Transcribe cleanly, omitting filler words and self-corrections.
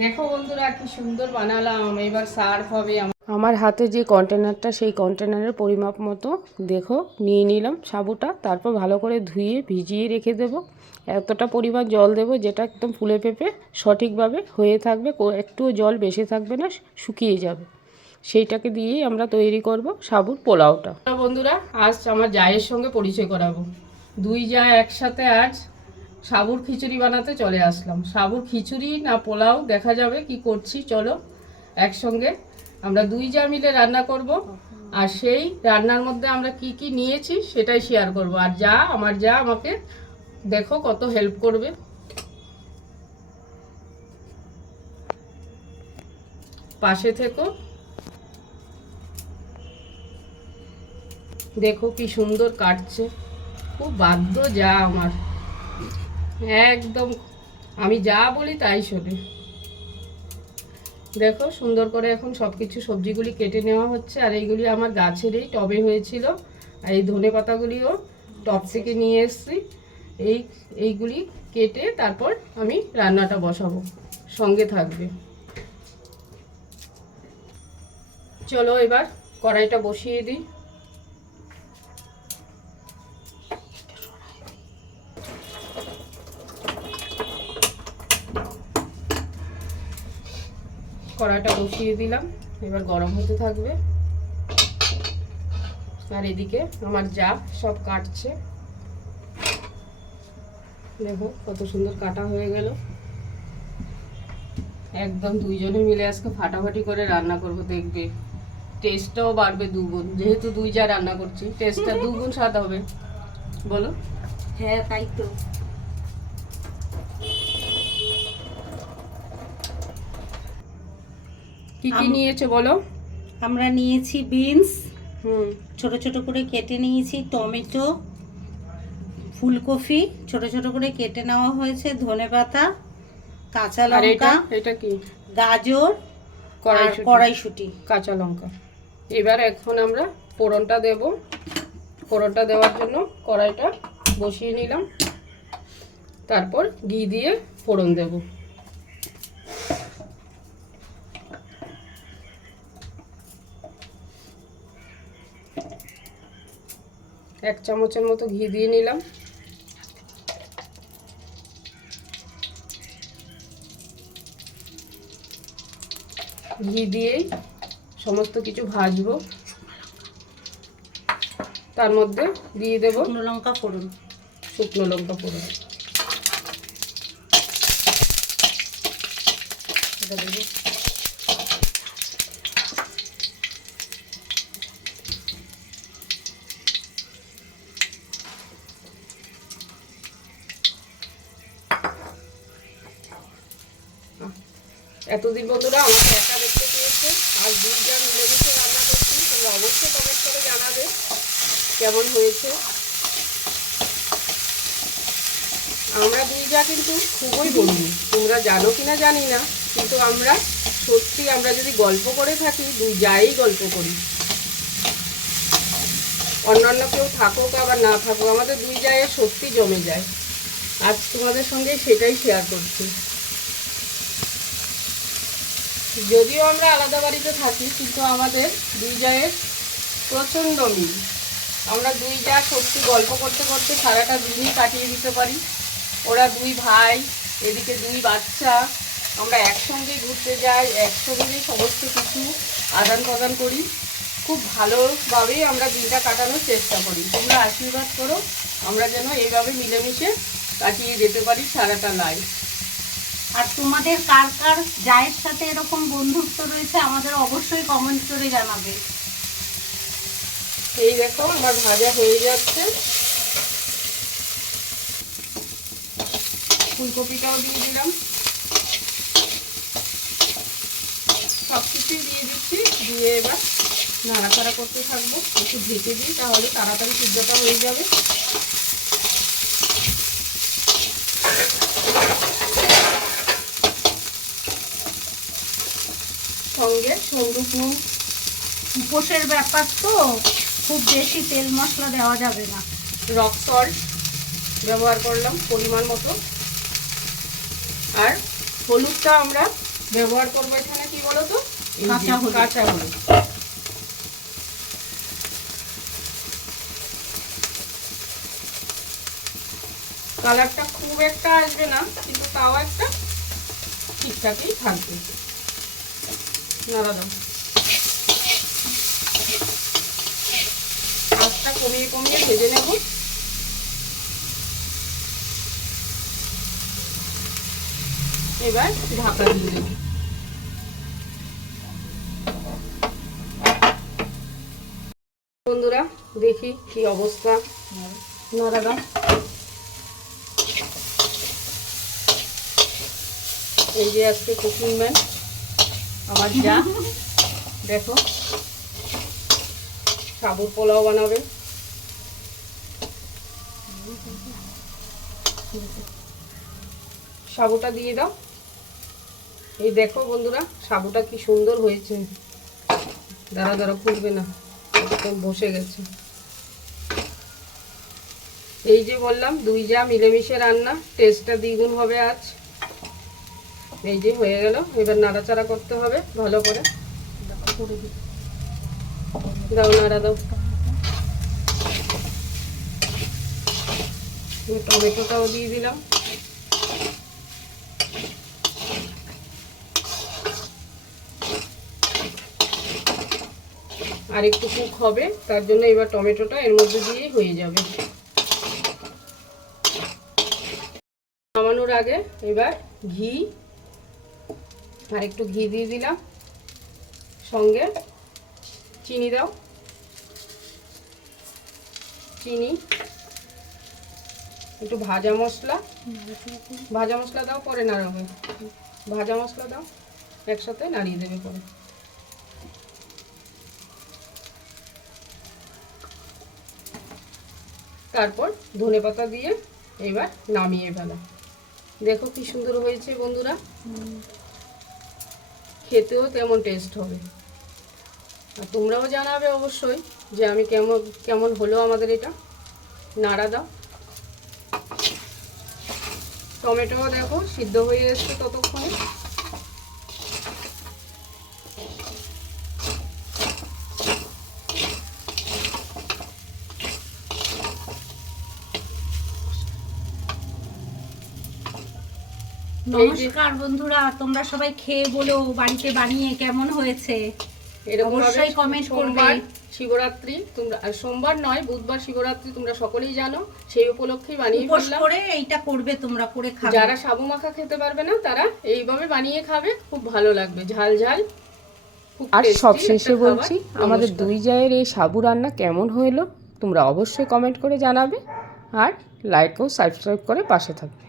দেখো বন্ধুরা কি সুন্দর বানালাম। এবার সার্ভ হবে। আমার হাতে যে কন্টেনারটা, সেই কন্টেনারের পরিমাপ মতো দেখো নিয়ে নিলাম সাবুটা। তারপর ভালো করে ধুয়ে ভিজিয়ে রেখে দেব। এতটা পরিমাণ জল দেব যেটা একদম ফুলে ফেপে সঠিকভাবে হয়ে থাকবে, একটুও জল বেশি থাকবে না, শুকিয়ে যাবে। সেইটাকে দিয়েই আমরা তৈরি করব সাবুর পোলাওটা। বন্ধুরা আজ আমার জায়ের সঙ্গে পরিচয় করাবো। দুই জা একসাথে আজ সাবুর খিচুড়ি বানাতে চলে আসলাম। সাবুর খিচুড়ি না পোলাও দেখা যাবে কি করছি, চলো একসঙ্গে আমরা দুই জা মিলে রান্না করব। আর সেই রান্নার মধ্যে আমরা কি কি নিয়েছি সেটাই শেয়ার করব। আর আমার যা আমাকে দেখো কত হেল্প করবে। পাশে থেকো। দেখো কি সুন্দর কাটছে, খুব বাধ্য যা আমার, একদম আমি যা বলি তাই শোনে। দেখো সুন্দর করে এখন সব কিছু সবজিগুলি কেটে নেওয়া হচ্ছে। আর এইগুলি আমার গাছেরই টবে হয়েছিল। আর এই ধনে পাতাগুলিও টব থেকে নিয়ে এসেছি। এইগুলি কেটে তারপর আমি রান্নাটা বসাবো, সঙ্গে থাকবে। চলো এবার কড়াইটা বসিয়ে দিই। কড়াইটা বসিয়ে দিলাম, এবার গরম হতে থাকবে। আর এদিকে আমার যা সব কাটছে। দেখো কত সুন্দর কাটা হয়ে গেল। একদম দুইজনে মিলে আজকে ফাটাফাটি করে রান্না করব, দেখবে টেস্টটাও বাড়বে দুগুণ। যেহেতু দুই যা রান্না করছি, টেস্টটা দুগুণ স্বাদ হবে, বলো? হ্যাঁ তাই তো। কি কি নিয়েছো বলো? আমরা নিয়েছি বিনস, ছোট ছোট করে কেটে নিয়েছি, টমেটো, ফুলকপি ছোট ছোট করে কেটে নেওয়া হয়েছে, ধনেপাতা, কাঁচা লঙ্কা, এটা কি গাজর, কড়াইশুঁটি, কাঁচা লঙ্কা। এবার এখন আমরা ফোড়নটা দেব। ফোড়নটা দেওয়ার জন্য কড়াইটা বসিয়ে নিলাম। তারপর ঘি দিয়ে ফোড়ন দেব। এক চামচের মতো ঘি দিয়ে নিলাম। ঘি দিয়েই সমস্ত কিছু ভাজবো। তার মধ্যে দিয়ে দেব শুকনো লঙ্কা ফোড়ন। শুকনো লঙ্কা ফোড়ন এটা দেবো। এতদিন বন্ধুরা আমাকে একা দেখতে পেয়েছে, আর দুই যা মিলেমিশে রান্না করছি। তোমরা অবশ্যই কমেন্ট করে জানাবে কেমন হয়েছে। আমরা দুই যা কিন্তু খুবই বন্ধু, তোমরা জানো কিনা জানি না, কিন্তু আমরা সত্যি, আমরা যদি গল্প করে থাকি দুই যাই গল্প করি। অন্যান্য কেউ থাকুক আবার না থাকুক, আমাদের দুই জায়ের সত্যি জমে যায়। আজ তোমাদের সঙ্গে সেটাই শেয়ার করছি। যদিও আমরা আলাদা বাড়িতে থাকি, কিন্তু আমাদের দুই জায়ের প্রচণ্ড মিল। আমরা দুই যা সত্যি গল্প করতে করতে সারাটা দিনই কাটিয়ে দিতে পারি। ওরা দুই ভাই, এদিকে দুই বাচ্চা, আমরা একসঙ্গে ঘুরতে যাই, একসঙ্গেই সমস্ত কিছু আদান প্রদান করি। খুব ভালোভাবেই আমরা দিনটা কাটানোর চেষ্টা করি। তোমরা আশীর্বাদ করো আমরা যেন এইভাবে মিলেমিশে কাটিয়ে যেতে পারি সারাটা লাইফ। আর তোমাদের কার কার জায়ের সাথে এরকম বন্ধুত্ব রয়েছে আমাদের অবশ্যই কমেন্ট করে জানাবে। এই দেখো আমার ভাজা হয়ে যাচ্ছে। ফুলকপিটাও দিয়ে দিলাম, সব কিছুই দিয়ে দিচ্ছি। দিয়ে এবার নাড়াচাড়া করতে থাকবো। একটু ঢেকে দিই, তাহলে তাড়াতাড়ি সিদ্ধটা হয়ে যাবে। সঙ্গে সন্দুক নুন। উপোসের ব্যাপার তো, খুব বেশি তেল মশলা দেওয়া যাবে না। রক সল্ট ব্যবহার করলাম পরিমাণ মতো। আর হলুদটা আমরা ব্যবহার করবো এখানে কি বলো তো, এই যে কাঁচা হলুদ। কাঁচা হলুদ। কালারটা খুব একটা আসবে না, কিন্তু তাও একটা ঠিকঠাকই থাকবে। নাড়া দাও, আঁচটা কমিয়ে কমিয়ে ভেজে নেব। এবার ঢাকা দিয়ে দেব। বন্ধুরা দেখি কি অবস্থা, নাড়া দাও। এই যে আজকে কুকিং ম্যান আমার যা, দেখো সাবুর পোলাও বানাবে। সাবুটা দিয়ে দাও। এই দেখো বন্ধুরা সাবুটা কি সুন্দর হয়েছে, দাঁড়া দাঁড়া খুলবে না, একদম বসে গেছে। এই যে বললাম দুই যা মিলেমিশে রান্না, টেস্টটা দ্বিগুণ হবে আজ। এই যে হয়ে গেল, এবার নাড়াচাড়া করতে হবে ভালো করে। দাও নাড়া দাও। টমেটোটাও দিয়ে দিলাম। আর একটু কুক হবে, তার জন্য এবার টমেটোটা এর মধ্যে দিয়েই হয়ে যাবে। নামানোর আগে এবার ঘি, আর একটু ঘি দিয়ে দিলাম, সঙ্গে চিনি দাও, চিনি, একটু ভাজা মশলা, ভাজা মশলা দাও পরে নাড়াবে, ভাজা মশলা দাও একসাথে নাড়িয়ে দেবে পরে। তারপর ধনেপাতা দিয়ে এবার নামিয়ে ফেলা। দেখো কি সুন্দর হয়েছে বন্ধুরা, খেতেও তেমন টেস্ট হবে। আর তোমরাও জানাবে অবশ্যই যে আমি কেমন হলো আমাদের এটা। নাড়া দাও। টমেটোও দেখো সিদ্ধ হয়ে এসছে ততক্ষণে। নমস্কার বন্ধুরা, তোমরা সবাই খেয়ে বলো বাড়িতে বানিয়ে কেমন হয়েছে, অবশ্যই কমেন্ট করবে। শিবরাত্রি তোমরা, সোমবার নয় বুধবার শিবরাত্রি তোমরা সকলেই জানো, সেই উপলক্ষেই বানিয়ে ফেললাম। করে এইটা করবে তোমরা, করে খাবে। যারা সাবু মাখা খেতে পারবে না তারা এইভাবে বানিয়ে খাবে, খুব ভালো লাগবে, ঝাল ঝাল। আর সব শেষে বলছি আমাদের দুই জায়ের এই সাবু রান্না কেমন হলো তোমরা অবশ্যই কমেন্ট করে জানাবে, আর লাইক ও সাবস্ক্রাইব করে পাশে থাকবে।